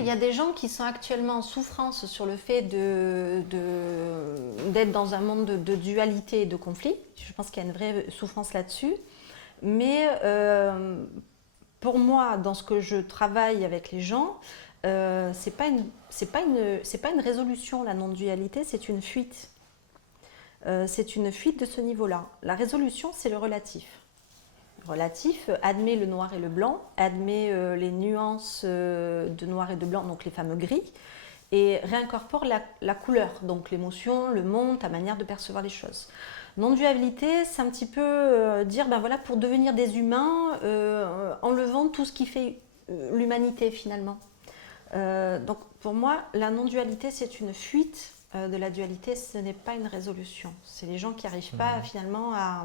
qu'il y a des gens qui sont actuellement en souffrance sur le fait d'être dans un monde de dualité et de conflit. Je pense qu'il y a une vraie souffrance là-dessus. Mais pour moi, dans ce que je travaille avec les gens, c'est pas une résolution, la non-dualité, c'est une fuite. C'est une fuite de ce niveau-là. La résolution, c'est le relatif. Le relatif admet le noir et le blanc, admet les nuances de noir et de blanc, donc les fameux gris, et réincorpore la couleur, donc l'émotion, le monde, ta manière de percevoir les choses. Non-dualité, c'est un petit peu dire, ben voilà, pour devenir des humains, enlevant tout ce qui fait l'humanité finalement. Donc pour moi, la non-dualité, c'est une fuite de la dualité, ce n'est pas une résolution. C'est les gens qui n'arrivent pas finalement à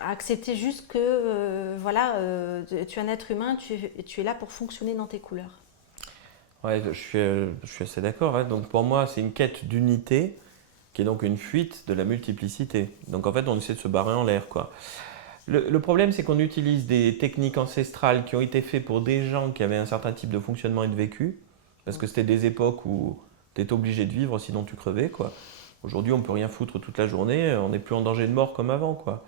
accepter juste que tu es un être humain, tu es là pour fonctionner dans tes couleurs. Ouais, je suis assez d'accord. Hein. Donc pour moi, c'est une quête d'unité qui est donc une fuite de la multiplicité. Donc en fait, on essaie de se barrer en l'air, quoi. Le problème, c'est qu'on utilise des techniques ancestrales qui ont été faites pour des gens qui avaient un certain type de fonctionnement et de vécu, parce que c'était des époques où tu étais obligé de vivre, sinon tu crevais, quoi. Aujourd'hui, on ne peut rien foutre toute la journée, on n'est plus en danger de mort comme avant, quoi.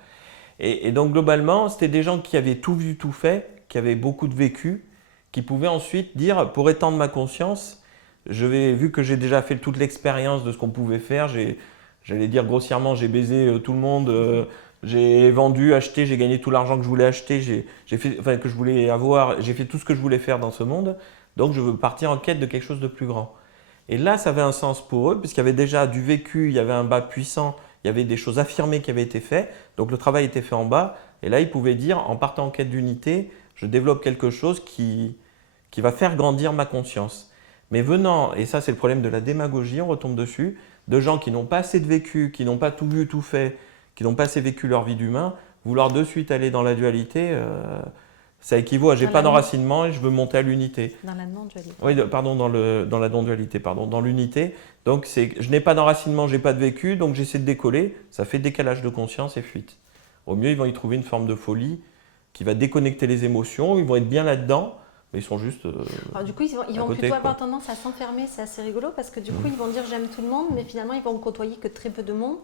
Et donc globalement, c'était des gens qui avaient tout vu, tout fait, qui avaient beaucoup de vécu, qui pouvaient ensuite dire, pour étendre ma conscience, vu que j'ai déjà fait toute l'expérience de ce qu'on pouvait faire, j'allais dire grossièrement, j'ai baisé tout le monde, j'ai vendu, acheté, j'ai gagné tout l'argent que je voulais acheter, que je voulais avoir, j'ai fait tout ce que je voulais faire dans ce monde, donc je veux partir en quête de quelque chose de plus grand. Et là, ça avait un sens pour eux, puisqu'il y avait déjà du vécu, il y avait un bas puissant, il y avait des choses affirmées qui avaient été faites, donc le travail était fait en bas, et là, ils pouvaient dire, en partant en quête d'unité, je développe quelque chose qui va faire grandir ma conscience. Mais venant, et ça c'est le problème de la démagogie, on retombe dessus, de gens qui n'ont pas assez de vécu, qui n'ont pas tout vu, tout fait, qui n'ont pas assez vécu leur vie d'humain, vouloir de suite aller dans la dualité, ça équivaut à j'ai pas d'enracinement et je veux monter à l'unité. Dans la non-dualité. Oui, pardon, dans la non-dualité, pardon, dans l'unité. Donc je n'ai pas d'enracinement, j'ai pas de vécu, donc j'essaie de décoller, ça fait décalage de conscience et fuite. Au mieux, ils vont y trouver une forme de folie qui va déconnecter les émotions, ils vont être bien là-dedans, mais ils sont juste Alors, du coup, ils vont plutôt avoir tendance à s'enfermer, c'est assez rigolo, parce que du coup, ils vont dire j'aime tout le monde, mais finalement, ils vont côtoyer que très peu de monde.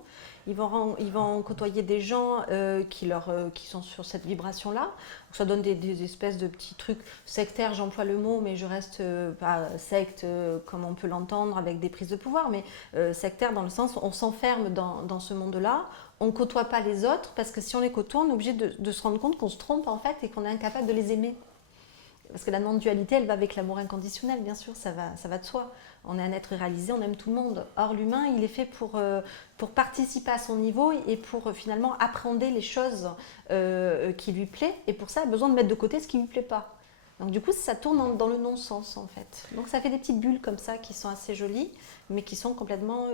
Ils vont côtoyer des gens qui sont sur cette vibration-là. Ça donne des espèces de petits trucs sectaires, j'emploie le mot, mais je reste pas secte comme on peut l'entendre avec des prises de pouvoir, mais sectaire dans le sens où on s'enferme dans ce monde-là. On ne côtoie pas les autres, parce que si on les côtoie, on est obligé de se rendre compte qu'on se trompe en fait et qu'on est incapable de les aimer. Parce que la non-dualité, elle va avec l'amour inconditionnel, bien sûr, ça va de soi. On est un être réalisé, on aime tout le monde. Or, l'humain, il est fait pour participer à son niveau et pour finalement appréhender les choses qui lui plaisent. Et pour ça, il a besoin de mettre de côté ce qui ne lui plaît pas. Donc du coup, ça tourne dans le non-sens, en fait. Donc ça fait des petites bulles comme ça qui sont assez jolies, mais qui sont complètement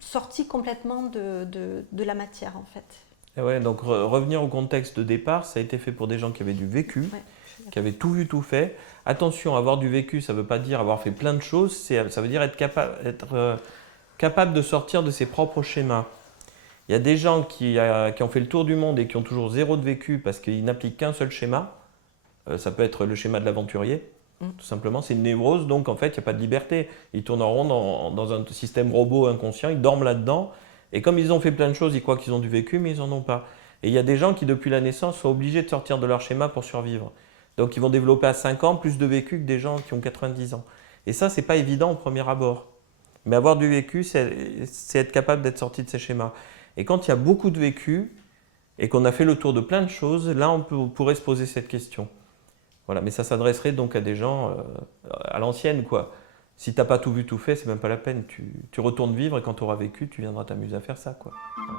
sorties complètement de la matière, en fait. Et ouais, donc revenir au contexte de départ, ça a été fait pour des gens qui avaient du vécu, qui avaient tout vu, tout fait. Attention, avoir du vécu, ça ne veut pas dire avoir fait plein de choses, ça veut dire être capable de sortir de ses propres schémas. Il y a des gens qui ont fait le tour du monde et qui ont toujours zéro de vécu parce qu'ils n'appliquent qu'un seul schéma. Ça peut être le schéma de l'aventurier, tout simplement. C'est une névrose, donc en fait, il n'y a pas de liberté. Ils tournent en rond dans un système robot inconscient, ils dorment là-dedans. Et comme ils ont fait plein de choses, ils croient qu'ils ont du vécu, mais ils n'en ont pas. Et il y a des gens qui, depuis la naissance, sont obligés de sortir de leur schéma pour survivre. Donc ils vont développer à 5 ans plus de vécu que des gens qui ont 90 ans. Et ça, ce n'est pas évident au premier abord. Mais avoir du vécu, c'est être capable d'être sorti de ces schémas. Et quand il y a beaucoup de vécu, et qu'on a fait le tour de plein de choses, là, on pourrait se poser cette question. Voilà, mais ça s'adresserait donc à des gens à l'ancienne, quoi. Si tu n'as pas tout vu, tout fait, c'est même pas la peine. Tu retournes vivre et quand tu auras vécu, tu viendras t'amuser à faire ça, quoi. Voilà.